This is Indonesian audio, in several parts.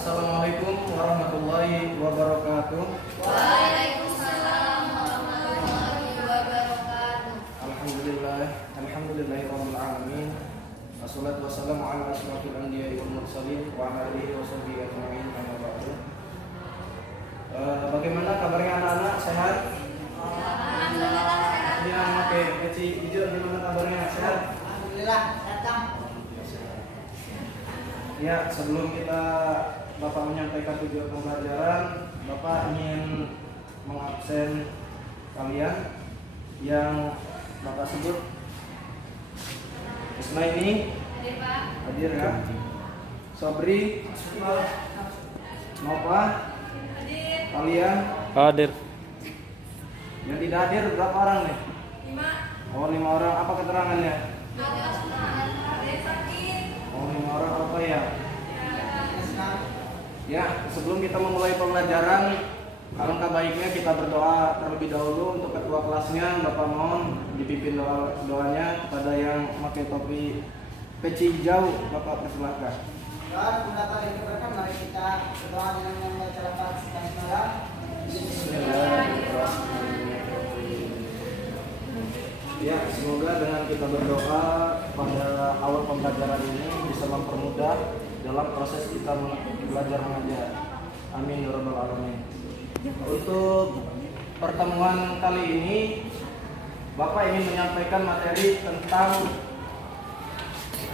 Assalamualaikum warahmatullahi wabarakatuh. Waalaikumsalam warahmatullahi wabarakatuh. Alhamdulillahirabbil alamin. Wassalatu wassalamu ala asyrofil anbiya'i wal mursalin wa ala alihi washabihi ajma'in. Amma ba'du. Bagaimana kabarnya anak-anak? Sehat? Alhamdulillah sehat. Yang pakai peci hijau gimana kabarnya? Sehat? Alhamdulillah datang. Ya, sebelum Bapak menyampaikan tujuan pembelajaran, Bapak ingin mengabsen kalian yang Bapak sebut. Isma ini hadir ya. Sobri, Nova, kalian Hadir. yang tidak hadir berapa orang nih? 5. Oh, 5 orang. Apa keterangannya? Ada sakit. Oh, 5 orang apa ya? Ya, sebelum kita memulai pembelajaran, alangkah baiknya kita berdoa terlebih dahulu untuk ketua kelasnya. Bapak mohon dipimpin doanya kepada yang pakai topi peci hijau. Bapak persilakan. Dan pendapat yang keberkahan, mari kita berdoa dengan membaca lafaz basmalah. Ya, semoga dengan kita berdoa pada awal pembelajaran ini bisa mempermudah dalam proses kita belajar mengajar. Amin ya rabbal alamin. Untuk pertemuan kali ini, Bapak ingin menyampaikan materi tentang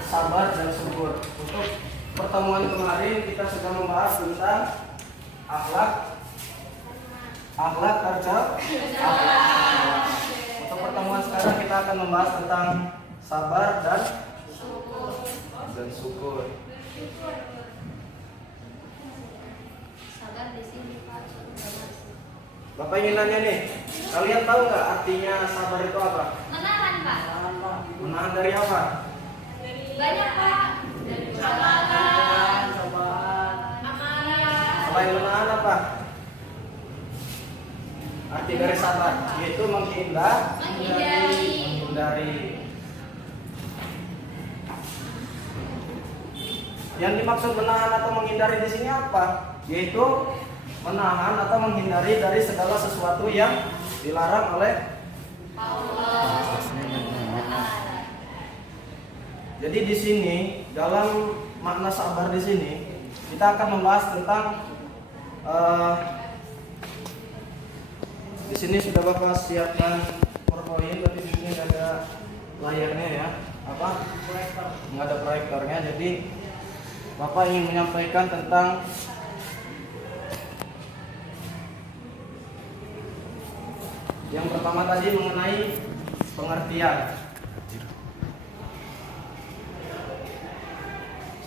sabar dan syukur. Untuk pertemuan kemarin kita sudah membahas tentang akhlak kerja. Untuk pertemuan sekarang kita akan membahas tentang sabar dan syukur. Sabar di sini Pak. Bapak ingin nanya nih, kalian tahu nggak artinya sabar itu apa? Menahan Pak. Menahan dari apa? Banyak Pak. Dari amalan. Selain menahan apa? Arti dari sabar yaitu menghindari. Yang dimaksud menahan atau menghindari di sini apa? Yaitu menahan atau menghindari dari segala sesuatu yang dilarang oleh Allah. Jadi di sini dalam makna sabar di sini kita akan membahas tentang di sini sudah Bapak siapkan PowerPoint, tapi di sini nggak ada layarnya ya. Apa? Nggak ada proyektornya. Jadi Bapak ingin menyampaikan tentang yang pertama tadi mengenai pengertian.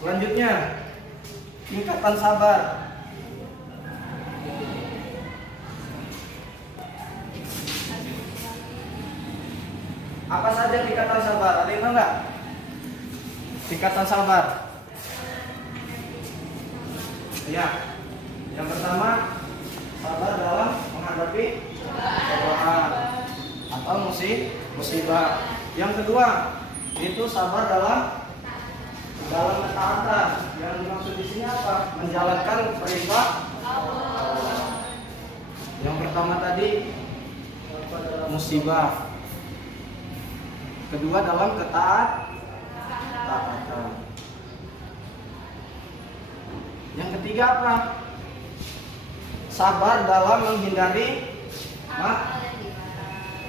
Selanjutnya, tingkatan sabar. Apa saja tingkatan sabar? Ada yang tahu nggak? Tingkatan sabar. Ya, yang pertama sabar dalam menghadapi cobaan atau musibah. Yang kedua itu sabar dalam ketaatan. Yang dimaksud di sini apa? Menjalankan perintah Allah. Yang pertama tadi musibah. Kedua dalam ketaatan. Yang ketiga apa? Sabar dalam menghindari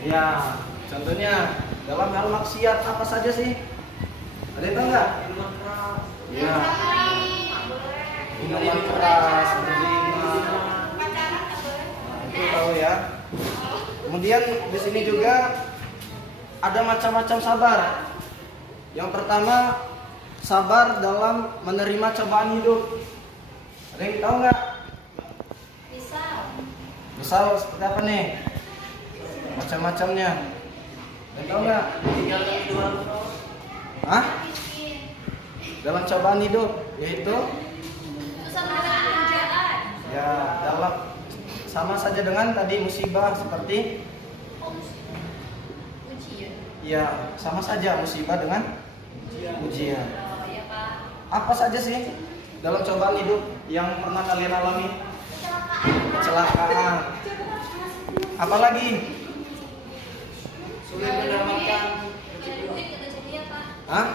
ya, contohnya dalam hal maksiat apa saja sih? Ada yang tahu nggak? Ya, minuman keras, berzina. Itu tahu ya. Kemudian di sini juga ada macam-macam sabar. Yang pertama sabar dalam menerima cobaan hidup. Ada yang tahu nggak? Misal seperti apa nih? Macam-macamnya. Dan tahu nggak? Hah? Dalam cobaan hidup, yaitu ya dalam sama saja dengan tadi musibah seperti ya sama saja musibah dengan ujian. Oh, ya, Pak. Apa saja sih dalam cobaan hidup yang pernah kalian alami? Kecelakaan. Apalagi? Sulit mendapatkan Hah?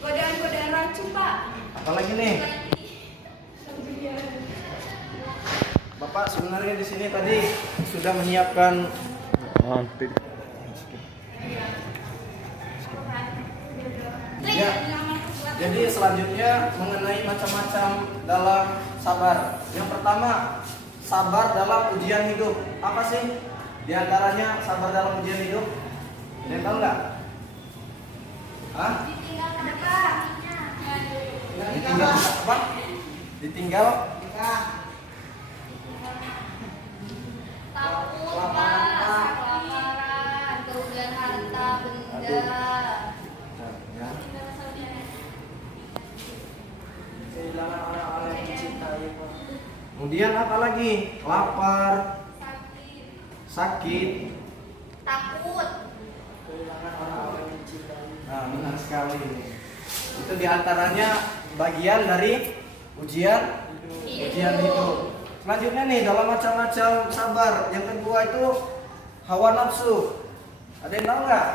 Godaan-godaan racun, Pak. Apalagi nih? Bapak sebenarnya di sini tadi sudah menyiapkan ya. Jadi selanjutnya mengenai macam-macam dalam sabar. Yang pertama, sabar dalam ujian hidup. Apa sih di antaranya sabar dalam ujian hidup? Ada yang tahu nggak? Hah? Ditinggal apa? Ditinggal nikah. Takut, Pak. Kelaparan, kerugian harta benda. ya. Kehilangan orang-orang yang dicintai, Pak. Kemudian apa lagi? Lapar, Sakit. sakit. Takut. Kehilangan orang-orang yang dicintai. Nah, benar sekali. Itu diantaranya bagian dari ujian hidup. Selanjutnya nih dalam macam-macam sabar. Yang kedua itu hawa nafsu. Ada yang tahu nggak?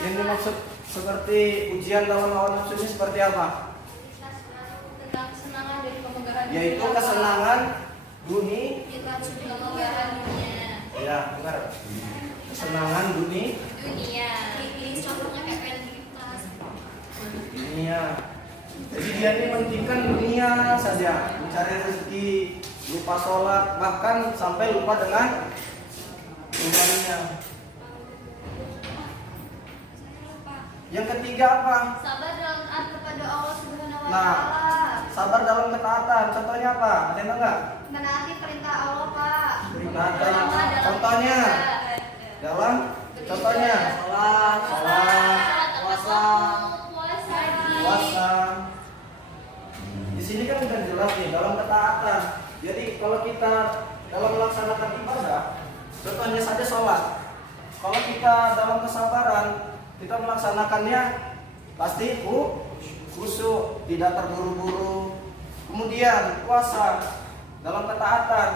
Yang dimaksud seperti ujian dalam hawa nafsu ini seperti apa? Tentang kesenangan dari pemegaran Yaitu kesenangan dunia. kita sudah pemegaran dunia. Ya, benar. Kesenangan dunia. Ini contohnya kayak pengen kita. Dunia. Jadi dia ini mementingkan dunia saja, mencari rezeki, lupa sholat, bahkan sampai lupa dengan Tuhannya. Yang ketiga apa? Sabar dalam taat kepada Allah Subhanahu wa Nah, taala. sabar dalam ketaatan. Contohnya apa? Ada yang tahu nggak? Menaati perintah Allah, Pak. Ketaatan. Dalam Contohnya? Dalam contohnya Sholat, puasa. puasa. Di sini kan udah jelas nih dalam ketaatan. Jadi kalau kita dalam melaksanakan ibadah, contohnya saja sholat. Kalau kita dalam kesabaran, kita melaksanakannya pasti khusyuk, tidak terburu-buru. Kemudian puasa dalam ketaatan,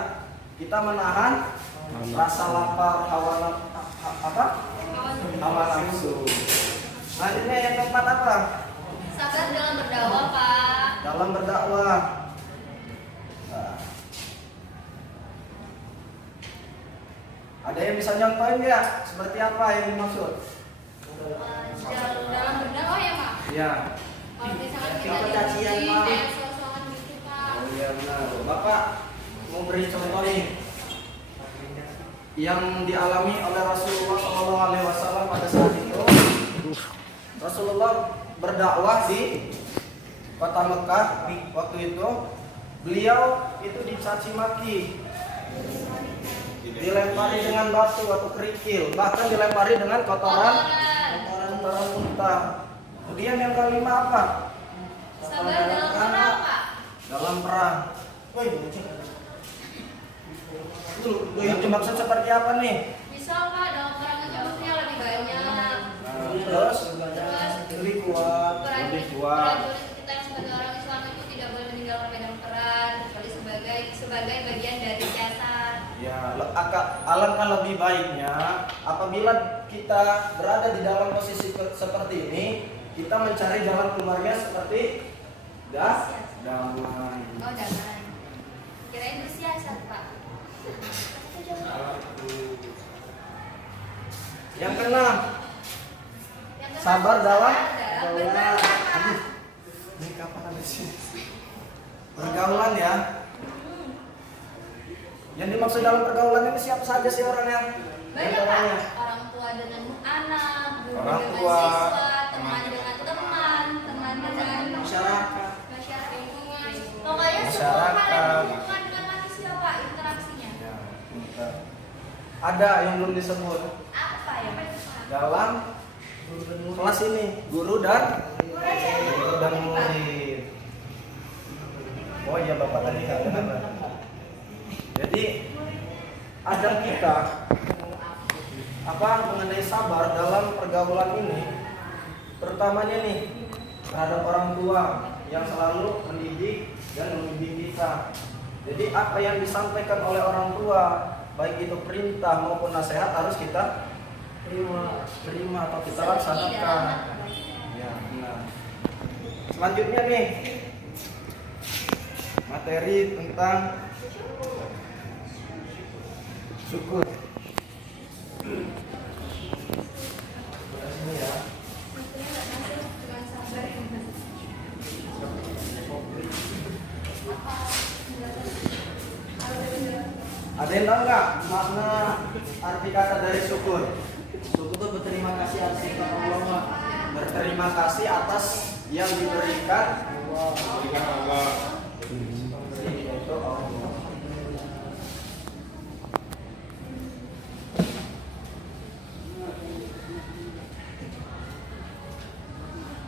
kita menahan rasa lapar, hawa nafsu. Selanjutnya yang keempat apa? Sabar dalam berdakwah, Pak. Dalam berdakwah. Nah. Ada yang bisa nyontohin nggak? Seperti apa yang dimaksud? Dalam berdakwah ya, Pak. Ya. Kalau misalkan kita Kecacian, diuji, Pak. kayak soal-soalan gitu, Pak. Oh iya benar. Bapak mau beri contoh nih yang dialami oleh Rasulullah SAW pada saat itu. Rasulullah berdakwah di kota Mekah waktu itu. Beliau itu dicaci maki, dilempari dengan batu atau kerikil, bahkan dilempari dengan kotoran unta. Kemudian yang kelima apa? Sabar dalam perang, Pak. Dalam perang. Itu maksud seperti apa nih? Misal, Pak, dalam perang itu musuhnya lebih banyak. Terus Terus lebih kuat. prajurit kita yang sebagai orang Islam itu tidak boleh meninggalkan medan perang kecuali sebagai bagian dari jasad. Ya, alangkah lebih baiknya apabila kita berada di dalam posisi seperti ini, kita mencari jalan keluarnya seperti damai. Oh, damai. Kirain bersiasat, Pak. Yang keenam, Yang keenam, sabar dalam berdakwah. Ini kapan ada sih? Pergaulan ya. Yang dimaksud dalam pergaulan ini siapa saja sih orangnya? Banyak, Pak. Orang tua dengan anak, guru Orang dengan tua, siswa, teman dengan teman, teman dengan Masyarakat. masyarakat lingkungan. Pokoknya semua Masyarakat. hal yang berhubungan dengan manusia, Pak, interaksinya. Ya, pintar. Ada yang belum disebut Apa ya, Pak? dalam kelas ini, guru dan murid. Oh iya, Bapak tadi nggak dengar. Jadi ajar kita mengenai sabar dalam pergaulan ini, terutamanya nih terhadap orang tua, yang selalu mendidik dan membimbing kita. Jadi apa yang disampaikan oleh orang tua, baik itu perintah maupun nasihat, harus kita terima atau kita laksanakan. Ya, benar. Selanjutnya nih, materi tentang syukur. Sini ya. Ada yang tahu nggak makna arti kata dari syukur? Syukur itu berterima kasih atas nikmat Allah. Berterima kasih atas yang diberikan Allah. Itu Allah.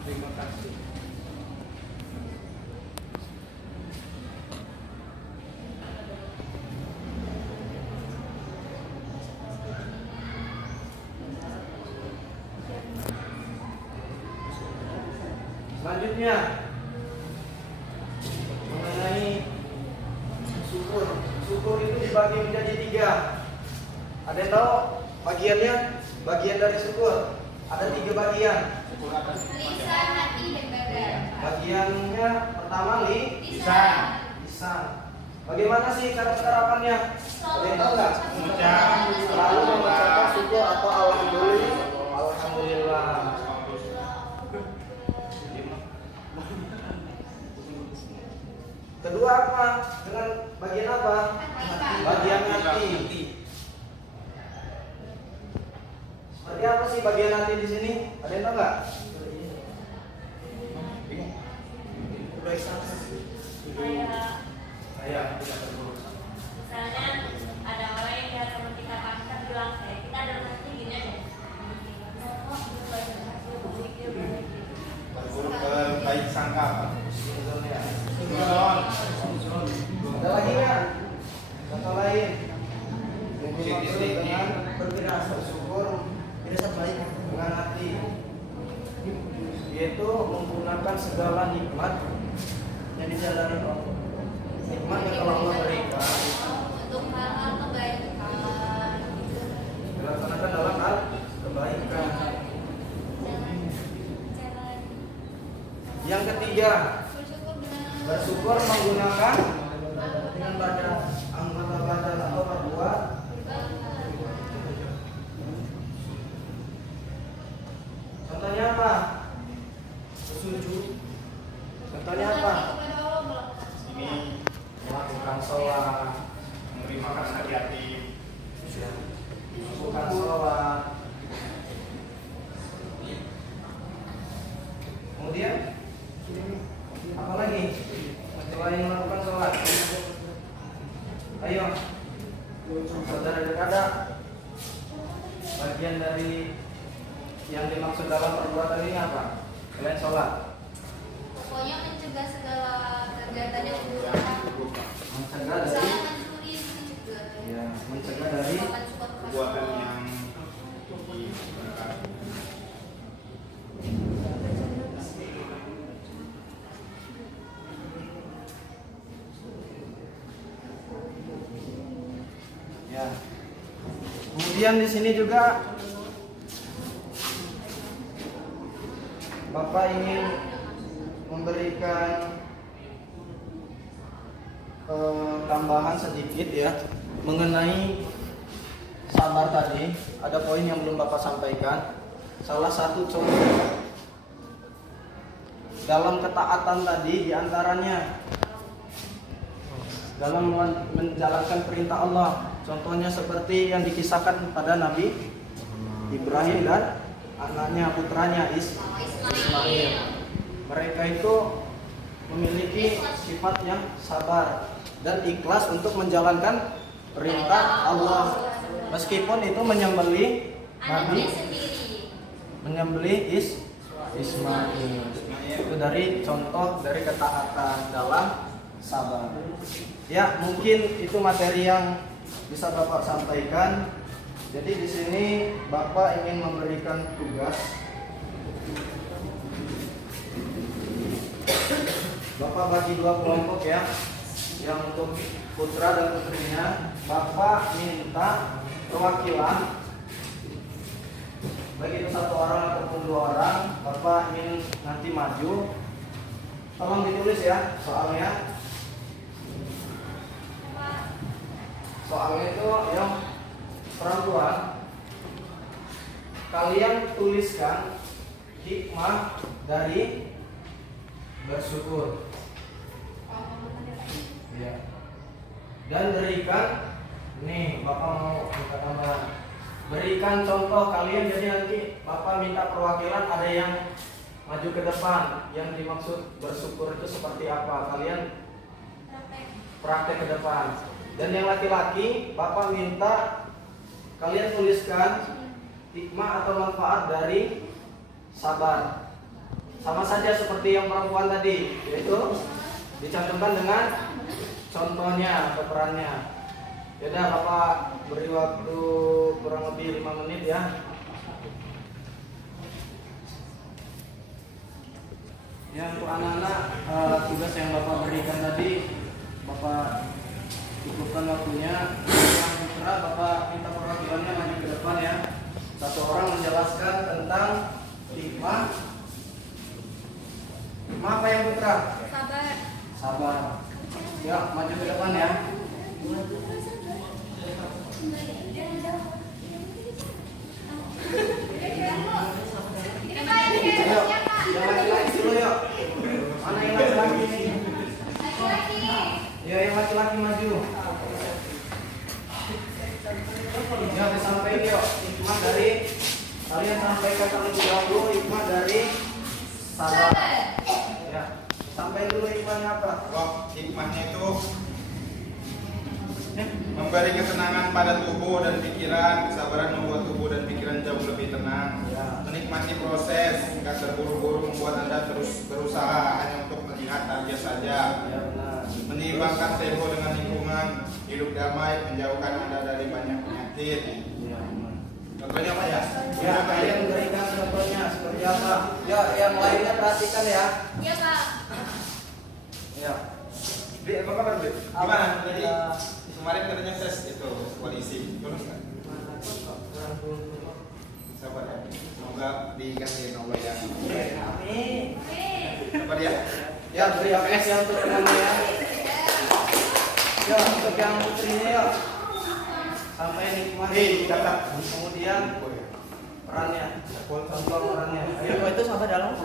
Terima kasih. Selanjutnya mengenai syukur. Syukur itu dibagi menjadi 3. Ada yang tahu bagiannya? Bagian dari syukur ada 3 bagian. Lisan, hati, dan badan. Bagiannya pertama Lisan. lisan. Bagaimana sih cara penerapannya? Ada yang tahu nggak? Selalu mengucapkan syukur atau alhamdulillah. Alhamdulillah. Kedua apa? Dengan bagian apa? Bagian hati. Seperti apa sih bagian hati di sini? Ada yang tahu nggak? Saya tidak berurusan. Misalnya ada orang yang jahat sama kita, kita bilang kita dalam hati gini aja. Baik sangka apa? Ada lagi nggak? Contoh lain. Yang dimaksud dengan bersyukur dengan hati, yaitu menggunakan segala nikmat yang dijalani Allah. Nikmat yang telah Allah berikan Untuk hal-hal kebaikan. dilaksanakan dalam hal kebaikan. Yang ketiga, bersyukur menggunakan dengan badan, anggota badan atau berbuat. Contohnya apa? Bersujud. Contohnya apa? Ini Melakukan sholat, menerima kasih hati. melakukan sholat. Kemudian apa lagi? Selain melakukan sholat, ayo saudara dekada, bagian dari yang dimaksud dalam perbuatan ini apa? Selain sholat, Pokoknya mencegah segala kegiatan yang buruk. mencegah dari Misalnya mencuri juga. ya, mencegah dari Perbuatan yang dibenarkan. ya. Kemudian di sini juga Bapak ingin memberikan tambahan sedikit ya mengenai sabar tadi. Ada poin yang belum Bapak sampaikan. Salah satu contoh dalam ketaatan tadi diantaranya dalam menjalankan perintah Allah. Contohnya seperti yang dikisahkan pada Nabi Ibrahim dan anaknya, putranya Ismail. Mereka itu memiliki sifat yang sabar dan ikhlas untuk menjalankan perintah Allah. Meskipun itu menyembelih Nabi, Anaknya sendiri. menyembelih Ismail. Itu dari contoh dari ketaatan dalam sabar. Ya, mungkin itu materi yang bisa Bapak sampaikan. Jadi di sini Bapak ingin memberikan tugas Bapak bagi dua kelompok ya. Yang untuk putra dan putrinya, Bapak minta perwakilan baik itu satu orang ataupun dua orang. Bapak ingin nanti maju. Tolong ditulis ya soalnya. Soalnya itu yang perempuan, kalian tuliskan hikmah dari bersyukur. Ya. Dan berikan, nih Bapak mau minta tambahan. Berikan contoh kalian, jadi nanti Bapak minta perwakilan, ada yang maju ke depan. Yang dimaksud bersyukur itu seperti apa? Kalian praktek ke depan. Dan yang laki-laki, Bapak minta kalian tuliskan hikmah atau manfaat dari sabar. Sama saja seperti yang perempuan tadi, yaitu dicantumkan dengan contohnya atau perannya. Yaudah, Bapak beri waktu kurang lebih 5 menit ya. Ya, untuk anak-anak tugas yang Bapak berikan tadi, Bapak cukupkan waktunya. Yang putra, Bapak minta perwakilannya maju ke depan ya. Satu orang menjelaskan tentang hikmah. Hikmah apa yang putra? Sabar. Sabar. Ya, maju ke depan ya. Ayo, yang laki-laki dulu yuk. Mana yang laki-laki ini? Ya, yang laki-laki maju. Ya, disampaikan yuk. Hikmah dari kalian sampaikan terlebih dahulu hikmah dari sabar. Ya, sampai dulu hikmahnya apa? Oh, hikmahnya itu memberi ketenangan pada tubuh dan pikiran. Kesabaran membuat tubuh dan pikiran jauh lebih tenang. Ya. Menikmati proses, nggak terburu-buru membuat Anda terus berusaha hanya untuk melihat target saja. Ya, benar. Menyeimbangkan tempo dengan lingkungan, hidup damai, menjauhkan Anda dari banyak penyakit. Ya, benar. Contohnya apa ya? Ya, kalian berikan contohnya seperti apa? Ya, yang lainnya perhatikan ya. Iya, Pak. Ya. Bi, apa kabar, Bi? Gimana? Jadi Ya. kemarin katanya tes itu polisi, lulus nggak? Sabar ya. Semoga dikasih Allah yang Amin. sabar ya. Ya, beri apresiasi ya untuk temannya ya. Ya, untuk yang putrinya ya. Sampai nikmati. Catat. Kemudian perannya, contoh perannya. Ayo, itu sampai dalam.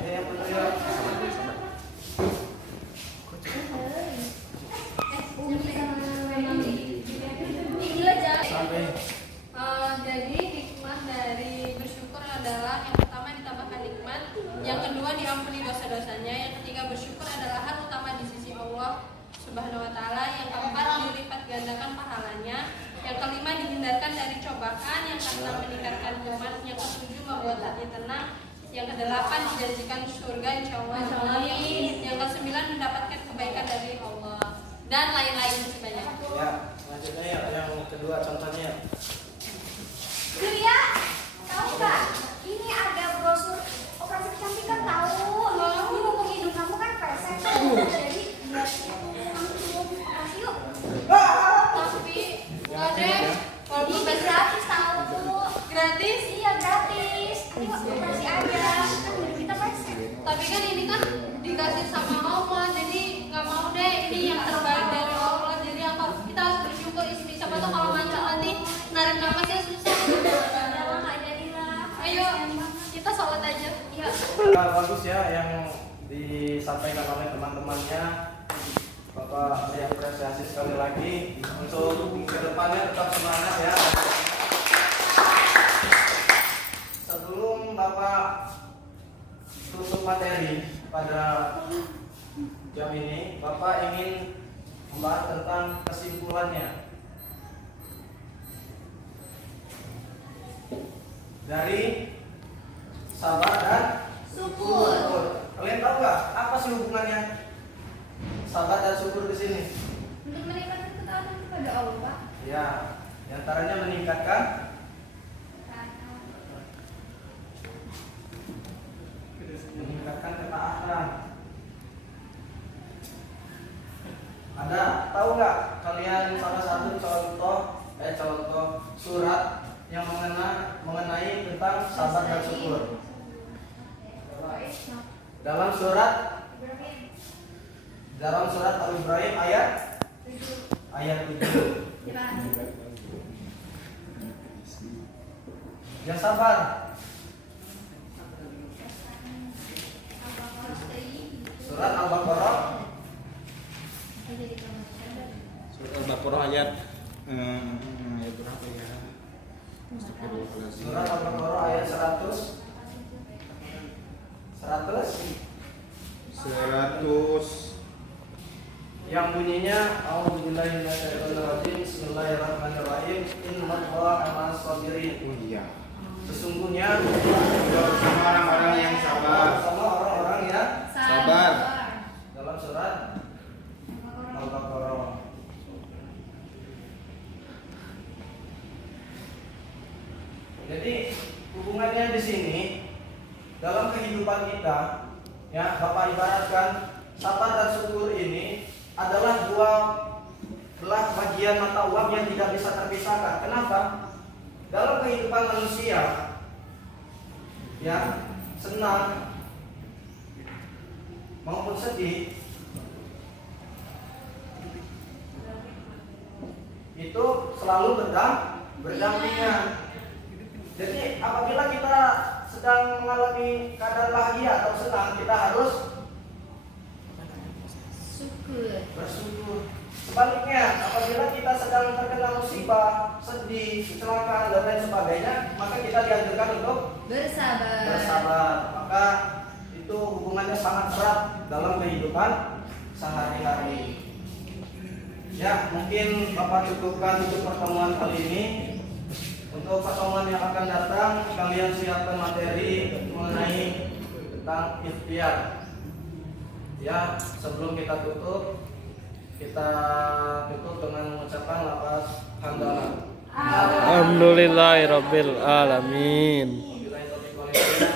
Ayo yang putri ya. Sampai. Jadi hikmah dari bersyukur adalah yang pertama ditambahkan nikmat, yang kedua diampuni dosa-dosanya, yang ketiga bersyukur adalah hal utama di sisi Allah Subhanahu wa taala, yang keempat dilipat gandakan pahalanya, yang kelima dihindarkan dari cobaan, yang keenam meningkatkan iman, yang ketujuh membuat hati tenang, yang kedelapan dijanjikan surga insyaallah, yang kesembilan mendapatkan kebaikan dari Allah dan lain-lain masih banyak. Ya, selanjutnya ya, yang kedua contohnya. Surya, tahu nggak? Ini ada brosur operasi kecantikan tahu. Ini mumpung hidung kamu kan pesek tuh. Jadi biar kamu operasi yuk. Tapi nggak deh, Ini gratis tahu. gratis. Iya gratis. Ini operasi aja. Kan hidup kita pesek. Tapi kan ini kan dikasih sama Allah, jadi nggak mau deh, ini yang terbaik dari Allah. Jadi apa? Kita harus bersyukur. Siapa tuh kalau mancal nanti narik napasnya susah. Adalah nggak jadilah. Ayo kita sholat aja. Iya. Ya, bagus ya yang disampaikan oleh teman-temannya. Bapak beri apresiasi sekali lagi. Untuk kedepannya tetap semangat ya. Sebelum Bapak tutup materi pada jam ini, Bapak ingin membahas tentang kesimpulannya dari sabar dan syukur. Kalian tahu nggak apa sih hubungannya sabar dan syukur di sini? Untuk meningkatkan ketaatan kepada Allah. Ya, diantaranya meningkatkan meningkatkan ketaatan. Ada tahu nggak kalian salah satu contoh surat yang mengenai tentang sabar dan syukur? Dalam surat Al-Ibrahim ayat 7. Yang sabar. Surat Al-Baqarah. Surat Al-Baqarah ayat berapa ya? Surat Al-Baqarah ayat 100. 100 yang bunyinya A'udzubillahi minasyaitonirrajim. Bismillahirrahmanirrahim. Innallaha ma'as sabirin. Oh iya. Sesungguhnya Bersama orang-orang yang sabar. sama orang-orang yang Sabar. dalam surat Al-Baqarah. Jadi hubungannya di sini dalam kehidupan kita, ya Bapak ibaratkan sabar dan syukur ini adalah dua belah bagian mata uang yang tidak bisa terpisahkan. Kenapa? Dalam kehidupan manusia, ya senang maupun sedih itu selalu berdampingan. Jadi apabila kita sedang mengalami keadaan bahagia atau senang, kita harus bersyukur. Sebaliknya, apabila kita sedang terkena musibah, sedih, kecelakaan dan lain sebagainya, maka kita dianjurkan untuk bersabar. Maka itu hubungannya sangat erat dalam kehidupan sehari-hari. Ya, mungkin Bapak cukupkan untuk pertemuan kali ini. Untuk pertemuan yang akan datang, kalian siapkan materi mengenai tentang ikhtiar. Ya, sebelum kita tutup dengan mengucapkan lafaz hamdalah. Alhamdulillahirabbil alamin. Wabillahi taufiq wal hidayah.